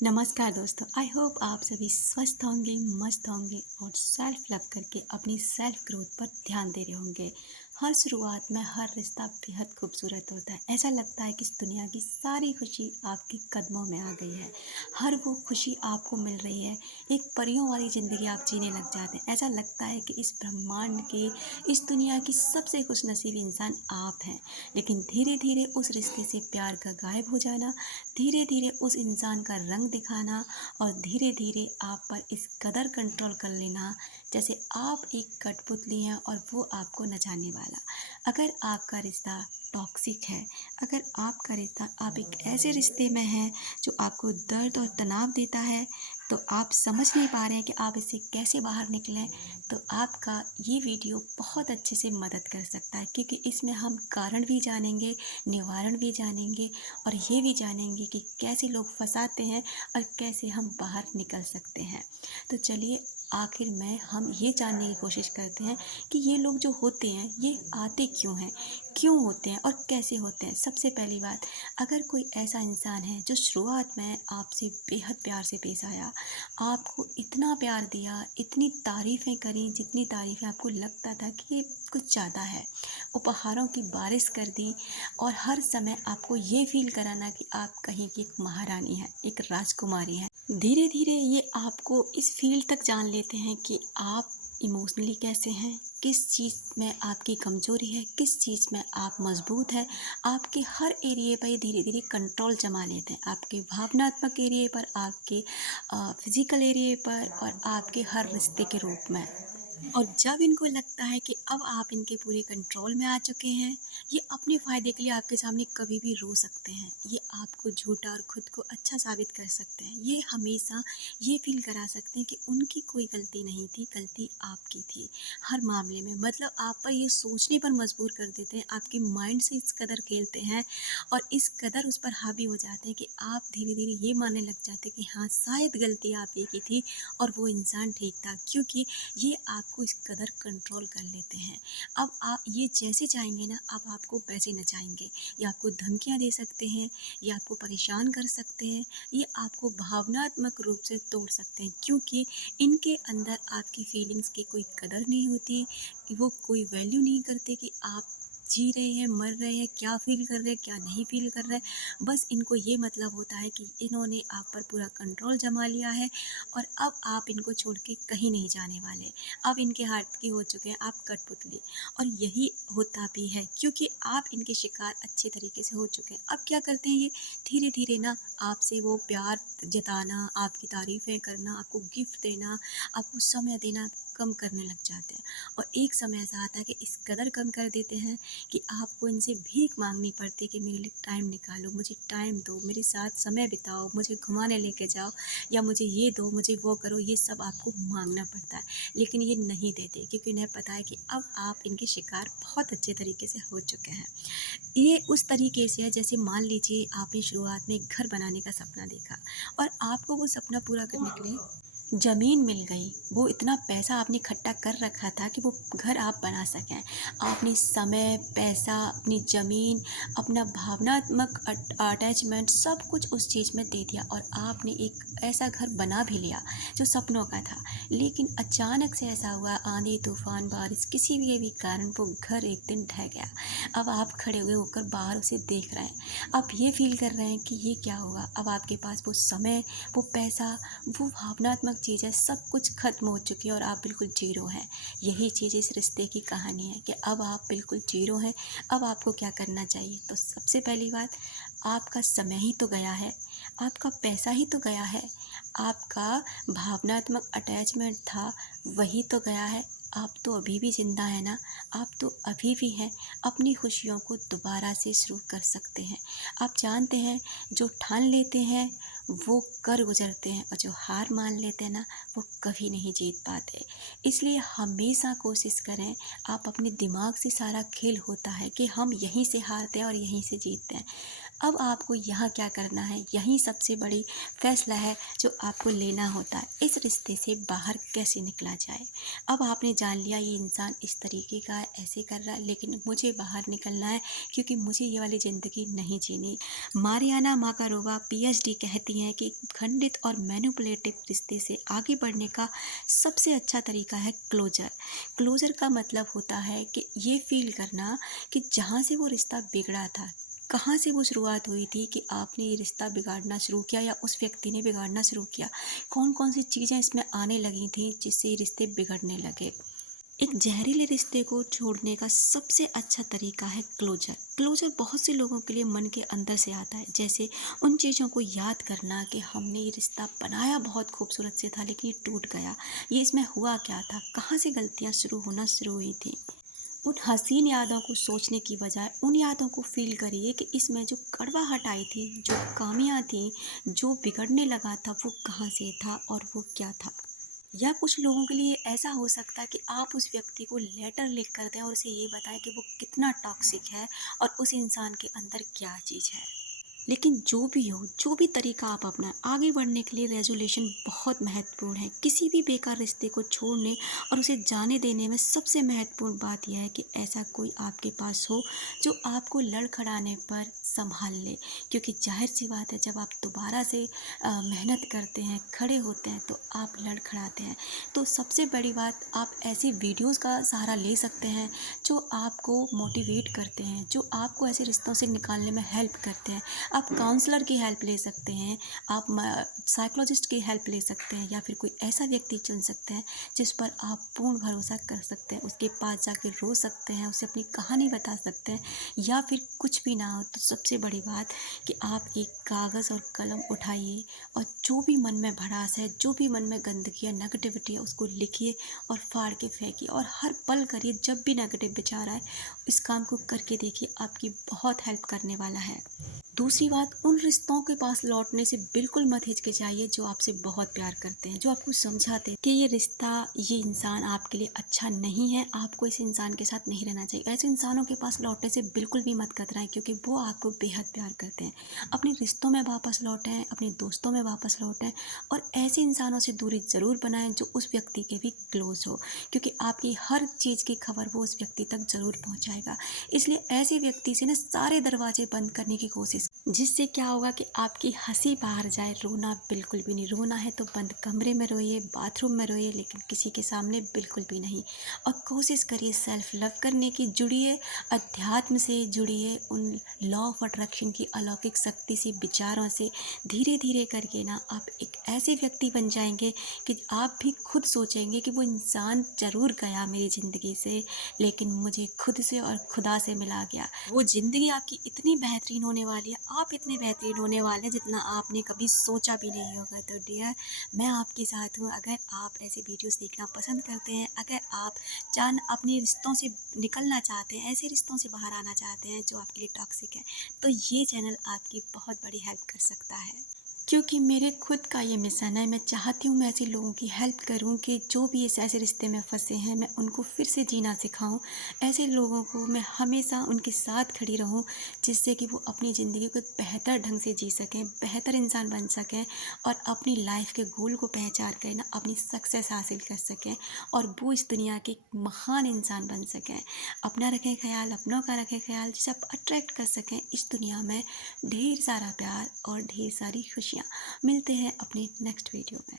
नमस्कार दोस्तों। I hope आप सभी स्वस्थ होंगे, मस्त होंगे और सेल्फ लव करके अपनी सेल्फ ग्रोथ पर ध्यान दे रहे होंगे। हर शुरुआत में हर रिश्ता बेहद खूबसूरत होता है। ऐसा लगता है कि इस दुनिया की सारी खुशी आपके कदमों में आ गई है। हर वो खुशी आपको मिल रही है। एक परियों वाली ज़िंदगी आप जीने लग जाते हैं। ऐसा लगता है कि इस ब्रह्मांड के, इस दुनिया की सबसे खुशनसीब इंसान आप हैं। लेकिन धीरे धीरे उस रिश्ते से प्यार का गायब हो जाना, धीरे धीरे उस इंसान का रंग दिखाना और धीरे धीरे आप पर इस कदर कंट्रोल कर लेना जैसे आप एक कठपुतली हैं और वो आपको नचाने वाला। अगर आपका रिश्ता टॉक्सिक है, अगर आपका रिश्ता, आप एक ऐसे रिश्ते में हैं जो आपको दर्द और तनाव देता है, तो आप समझ नहीं पा रहे हैं कि आप इससे कैसे बाहर निकलें, तो आपका ये वीडियो बहुत अच्छे से मदद कर सकता है, क्योंकि इसमें हम कारण भी जानेंगे, निवारण भी जानेंगे और ये भी जानेंगे कि कैसे लोग फंसाते हैं और कैसे हम बाहर निकल सकते हैं। तो चलिए, आखिर में हम ये जानने की कोशिश करते हैं कि ये लोग जो होते हैं ये आते क्यों होते हैं और कैसे होते हैं। सबसे पहली बात, अगर कोई ऐसा इंसान है जो शुरुआत में आपसे बेहद प्यार से पेश आया, आपको इतना प्यार दिया, इतनी तारीफ़ें करी, जितनी तारीफ़ें आपको लगता था कि ये कुछ ज़्यादा है, उपहारों की बारिश कर दी और हर समय आपको ये फ़ील कराना कि आप कहीं की एक महारानी हैं, एक राजकुमारी हैं। धीरे धीरे ये आपको इस फील्ड तक जान लेते हैं कि आप इमोशनली कैसे हैं, किस चीज़ में आपकी कमज़ोरी है, किस चीज़ में आप मजबूत हैं। आपके हर एरिए पर ये धीरे धीरे कंट्रोल जमा लेते हैं, आपके भावनात्मक एरिए पर, आपके फिजिकल एरिए पर और आपके हर रिश्ते के रूप में। और जब इनको लगता है कि अब आप इनके पूरे कंट्रोल में आ चुके हैं, ये अपने फ़ायदे के लिए आपके सामने कभी भी रो सकते हैं। ये आपको झूठा और खुद को अच्छा साबित कर सकते हैं। ये हमेशा ये फ़ील करा सकते हैं कि उनकी कोई गलती नहीं थी, गलती आपकी थी। हर मामले में मतलब आप पर ये सोचने पर मजबूर कर देते हैं, आपके माइंड से इस कदर खेलते हैं और इस कदर उस पर हावी हो जाते हैं कि आप धीरे-धीरे ये मानने लग जाते हैं कि हाँ, शायद गलती आप ही की थी और वो इंसान ठीक था, क्योंकि ये आपको इस कदर कंट्रोल कर लेते हैं। अब आप ये जैसे चाहेंगे ना, अब आपको वैसे नचाएँगे। ये आपको धमकियाँ दे सकते हैं, ये आपको परेशान कर सकते हैं, ये आपको भावनात्मक रूप से तोड़ सकते हैं, क्योंकि इनके अंदर आपकी फीलिंग्स की कोई कदर नहीं होती। वो कोई वैल्यू नहीं करते कि आप जी रहे हैं, मर रहे हैं, क्या फ़ील कर रहे हैं, क्या नहीं फ़ील कर रहे हैं। बस इनको ये मतलब होता है कि इन्होंने आप पर पूरा कंट्रोल जमा लिया है और अब आप इनको छोड़ के कहीं नहीं जाने वाले। अब इनके हाथ के हो चुके हैं आप कठपुतली, और यही होता भी है क्योंकि आप इनके शिकार अच्छे तरीके से हो चुके हैं। अब क्या करते हैं ये, धीरे धीरे ना आपसे वो प्यार जताना, आपकी तारीफ़ें करना, आपको गिफ्ट देना, आपको समय देना कम करने लग जाते हैं। और एक समय ऐसा आता है कि इस कदर कम कर देते हैं कि आपको इनसे भीख मांगनी पड़ती है कि मेरे लिए टाइम निकालो, मुझे टाइम दो, मेरे साथ समय बिताओ, मुझे घुमाने लेके जाओ, या मुझे ये दो, मुझे वो करो। ये सब आपको मांगना पड़ता है, लेकिन ये नहीं देते क्योंकि इन्हें पता है कि अब आप इनके शिकार बहुत अच्छे तरीके से हो चुके हैं। ये उस तरीके से है जैसे मान लीजिए आपने शुरुआत में एक घर बनाने का सपना देखा और आपको वो सपना पूरा करने के लिए ज़मीन मिल गई। वो इतना पैसा आपने इकट्ठा कर रखा था कि वो घर आप बना सकें। आपने समय, पैसा, अपनी ज़मीन, अपना भावनात्मक अटैचमेंट सब कुछ उस चीज़ में दे दिया और आपने एक ऐसा घर बना भी लिया जो सपनों का था। लेकिन अचानक से ऐसा हुआ, आंधी, तूफ़ान, बारिश, किसी भी कारण वो घर एक दिन ढह गया। अब आप खड़े हुए होकर बाहर उसे देख रहे हैं। आप ये फ़ील कर रहे हैं कि ये क्या हुआ? अब आपके पास वो समय, वो पैसा, वो भावनात्मक चीज़ें सब कुछ ख़त्म हो चुकी है और आप बिल्कुल ज़ीरो हैं। यही चीज़ इस रिश्ते की कहानी है कि अब आप बिल्कुल ज़ीरो हैं। अब आपको क्या करना चाहिए? तो सबसे पहली बात, आपका समय ही तो गया है, आपका पैसा ही तो गया है, आपका भावनात्मक अटैचमेंट था वही तो गया है। आप तो अभी भी ज़िंदा हैं ना, आप तो अभी भी हैं, अपनी खुशियों को दोबारा से शुरू कर सकते हैं। आप जानते हैं, जो ठान लेते हैं वो कर गुज़रते हैं और जो हार मान लेते हैं ना, वो कभी नहीं जीत पाते। इसलिए हमेशा कोशिश करें, आप अपने दिमाग से सारा खेल होता है कि हम यहीं से हारते हैं और यहीं से जीतते हैं। अब आपको यहाँ क्या करना है, यही सबसे बड़ी फैसला है जो आपको लेना होता है, इस रिश्ते से बाहर कैसे निकला जाए। अब आपने जान लिया ये इंसान इस तरीके का है, ऐसे कर रहा है, लेकिन मुझे बाहर निकलना है क्योंकि मुझे ये वाली ज़िंदगी नहीं जीनी। मारियाना माकारोवा पीएचडी कहती हैं कि खंडित और मैनिपुलेटिव रिश्ते से आगे बढ़ने का सबसे अच्छा तरीका है क्लोजर। क्लोजर का मतलब होता है कि ये फील करना कि जहाँ से वो रिश्ता बिगड़ा था, कहाँ से वो शुरुआत हुई थी कि आपने ये रिश्ता बिगाड़ना शुरू किया या उस व्यक्ति ने बिगाड़ना शुरू किया, कौन कौन सी चीज़ें इसमें आने लगी थी जिससे ये रिश्ते बिगड़ने लगे। एक जहरीले रिश्ते को छोड़ने का सबसे अच्छा तरीका है क्लोजर। क्लोजर बहुत से लोगों के लिए मन के अंदर से आता है, जैसे उन चीज़ों को याद करना कि हमने ये रिश्ता बनाया बहुत खूबसूरत से था लेकिन ये टूट गया, ये इसमें हुआ क्या था, कहाँ से गलतियाँ शुरू हुई थी। उन हसीन यादों को सोचने की बजाय उन यादों को फील करिए कि इसमें जो कड़वाहट आई थी, जो खामियां थी, जो बिगड़ने लगा था, वो कहाँ से था और वो क्या था। या कुछ लोगों के लिए ऐसा हो सकता है कि आप उस व्यक्ति को लेटर लिख कर दें और उसे ये बताएं कि वो कितना टॉक्सिक है और उस इंसान के अंदर क्या चीज़ है। लेकिन जो भी हो, जो भी तरीका आप अपनाएं, आगे बढ़ने के लिए रेजोल्यूशन बहुत महत्वपूर्ण है। किसी भी बेकार रिश्ते को छोड़ने और उसे जाने देने में सबसे महत्वपूर्ण बात यह है कि ऐसा कोई आपके पास हो जो आपको लड़खड़ाने पर संभाल ले, क्योंकि जाहिर सी बात है जब आप दोबारा से मेहनत करते हैं, खड़े होते हैं, तो आप लड़खड़ाते हैं। तो सबसे बड़ी बात, आप ऐसी वीडियोज़ का सहारा ले सकते हैं जो आपको मोटिवेट करते हैं, जो आपको ऐसे रिश्तों से निकालने में हेल्प करते हैं। आप काउंसलर की हेल्प ले सकते हैं, आप साइकोलॉजिस्ट की हेल्प ले सकते हैं, या फिर कोई ऐसा व्यक्ति चुन सकते हैं जिस पर आप पूर्ण भरोसा कर सकते हैं। उसके पास जाके रो सकते हैं, उसे अपनी कहानी बता सकते हैं, या फिर कुछ भी ना हो तो सबसे बड़ी बात कि आप एक कागज़ और कलम उठाइए और जो भी मन में भड़ास है, जो भी मन में गंदगी है, नेगेटिविटी है, उसको लिखिए और फाड़ के फेंकिए। और हर पल करिए, जब भी नेगेटिव विचार आए इस काम को करके देखिए, आपकी बहुत हेल्प करने वाला है। दूसरी बात, उन रिश्तों के पास लौटने से बिल्कुल मत हिचकिचाइए जो आपसे बहुत प्यार करते हैं, जो आपको समझाते हैं कि ये रिश्ता, ये इंसान आपके लिए अच्छा नहीं है, आपको इस इंसान के साथ नहीं रहना चाहिए। ऐसे इंसानों के पास लौटने से बिल्कुल भी मत कतराएं, क्योंकि वो आपको बेहद प्यार करते हैं। अपने रिश्तों में वापस लौटें, अपने दोस्तों में वापस लौटें, और ऐसे इंसानों से दूरी ज़रूर बनाएं जो उस व्यक्ति के भी क्लोज हो, क्योंकि आपकी हर चीज़ की खबर वो उस व्यक्ति तक ज़रूर पहुँचाएगा। इसलिए ऐसे व्यक्ति से ना सारे दरवाजे बंद करने की कोशिश, जिससे क्या होगा कि आपकी हंसी बाहर जाए, रोना बिल्कुल भी नहीं। रोना है तो बंद कमरे में रोइए, बाथरूम में रोइए, लेकिन किसी के सामने बिल्कुल भी नहीं। और कोशिश करिए सेल्फ लव करने की, जुड़िए अध्यात्म से, जुड़िए उन लॉ ऑफ अट्रैक्शन की अलौकिक शक्ति से, विचारों से। धीरे धीरे करके ना आप एक ऐसे व्यक्ति बन जाएंगे कि आप भी खुद सोचेंगे कि वो इंसान ज़रूर गया मेरी ज़िंदगी से, लेकिन मुझे खुद से और खुदा से मिला गया। वो ज़िंदगी आपकी इतनी बेहतरीन होने वाली है, आप इतने बेहतरीन होने वाले हैं जितना आपने कभी सोचा भी नहीं होगा। तो डियर, मैं आपके साथ हूँ। अगर आप ऐसे वीडियोस देखना पसंद करते हैं, अगर आप अपने रिश्तों से निकलना चाहते हैं, ऐसे रिश्तों से बाहर आना चाहते हैं जो आपके लिए टॉक्सिक है, तो ये चैनल आपकी बहुत बड़ी हेल्प कर सकता है। क्योंकि मेरे खुद का ये मिशन है, मैं चाहती हूँ मैं ऐसे लोगों की हेल्प करूँ कि जो भी इस ऐसे रिश्ते में फंसे हैं, मैं उनको फिर से जीना सिखाऊँ। ऐसे लोगों को मैं हमेशा उनके साथ खड़ी रहूँ, जिससे कि वो अपनी ज़िंदगी को बेहतर ढंग से जी सकें, बेहतर इंसान बन सकें, और अपनी लाइफ के गोल को पहचान कर ना अपनी सक्सेस हासिल कर सकें, और वो इस दुनिया के महान इंसान बन सकें। अपना रखें ख्याल, अपनों का रखें ख्याल, जिसे आप अट्रैक्ट कर सकें इस दुनिया में ढेर सारा प्यार और ढेर सारी खुशियाँ। मिलते हैं अपने नेक्स्ट वीडियो में।